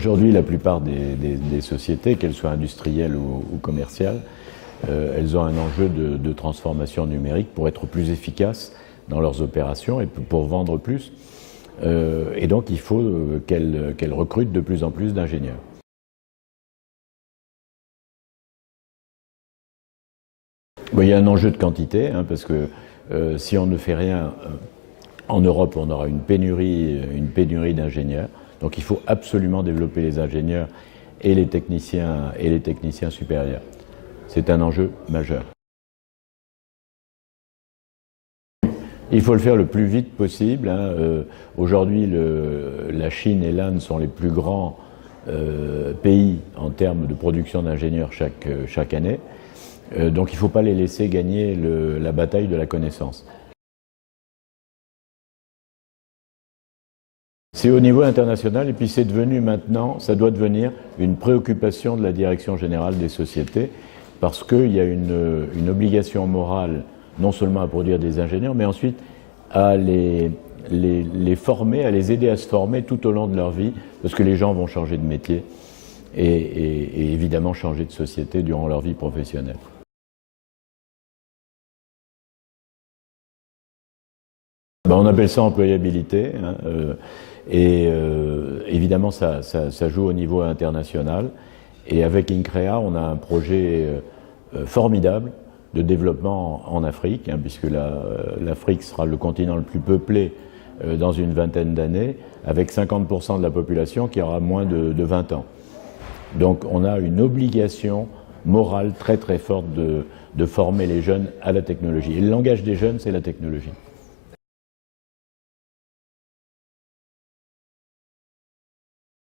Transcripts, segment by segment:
Aujourd'hui, la plupart des sociétés, qu'elles soient industrielles ou commerciales, elles ont un enjeu de transformation numérique pour être plus efficaces dans leurs opérations et pour vendre plus. Et donc, il faut qu'elles recrutent de plus en plus d'ingénieurs. Bon, il y a un enjeu de quantité, hein, parce que si on ne fait rien, en Europe, on aura une pénurie d'ingénieurs. Donc il faut absolument développer les ingénieurs et les techniciens supérieurs. C'est un enjeu majeur. Il faut le faire le plus vite possible, hein. Aujourd'hui, la Chine et l'Inde sont les plus grands pays en termes de production d'ingénieurs chaque année. Donc il ne faut pas les laisser gagner la bataille de la connaissance. C'est au niveau international et puis c'est devenu maintenant, ça doit devenir une préoccupation de la direction générale des sociétés parce qu'il y a une obligation morale non seulement à produire des ingénieurs mais ensuite à les former, à les aider à se former tout au long de leur vie parce que les gens vont changer de métier et évidemment changer de société durant leur vie professionnelle. Ben, on appelle ça employabilité, hein, évidemment ça joue au niveau international et avec INCREA on a un projet formidable de développement en Afrique, hein, puisque l'Afrique sera le continent le plus peuplé dans une vingtaine d'années avec 50% de la population qui aura moins de 20 ans. Donc on a une obligation morale très très forte de former les jeunes à la technologie. Et le langage des jeunes, c'est la technologie.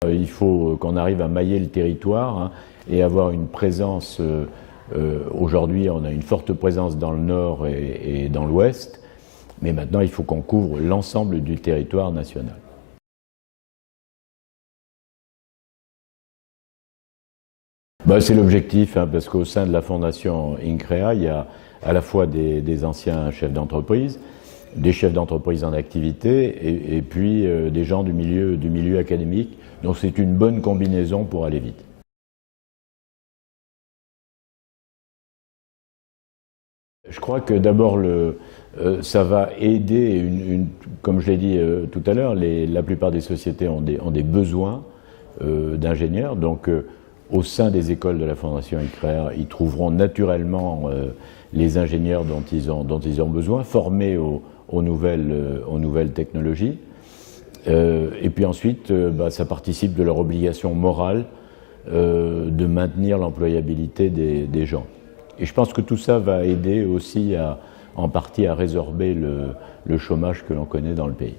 Il faut qu'on arrive à mailler le territoire, hein, et avoir une présence. Aujourd'hui, on a une forte présence dans le nord et dans l'ouest, mais maintenant il faut qu'on couvre l'ensemble du territoire national. Ben, c'est l'objectif, hein, parce qu'au sein de la fondation INCREA, il y a à la fois des anciens chefs d'entreprise, des chefs d'entreprise en activité et puis des gens du milieu académique. Donc c'est une bonne combinaison pour aller vite. Je crois que d'abord ça va aider, comme je l'ai dit tout à l'heure, la plupart des sociétés ont des besoins d'ingénieurs. Donc au sein des écoles de la Fondation INCREA, ils trouveront naturellement les ingénieurs dont ils ont besoin, formés aux nouvelles technologies. Et puis ensuite, ça participe de leur obligation morale de maintenir l'employabilité des gens. Et je pense que tout ça va aider aussi en partie à résorber le chômage que l'on connaît dans le pays.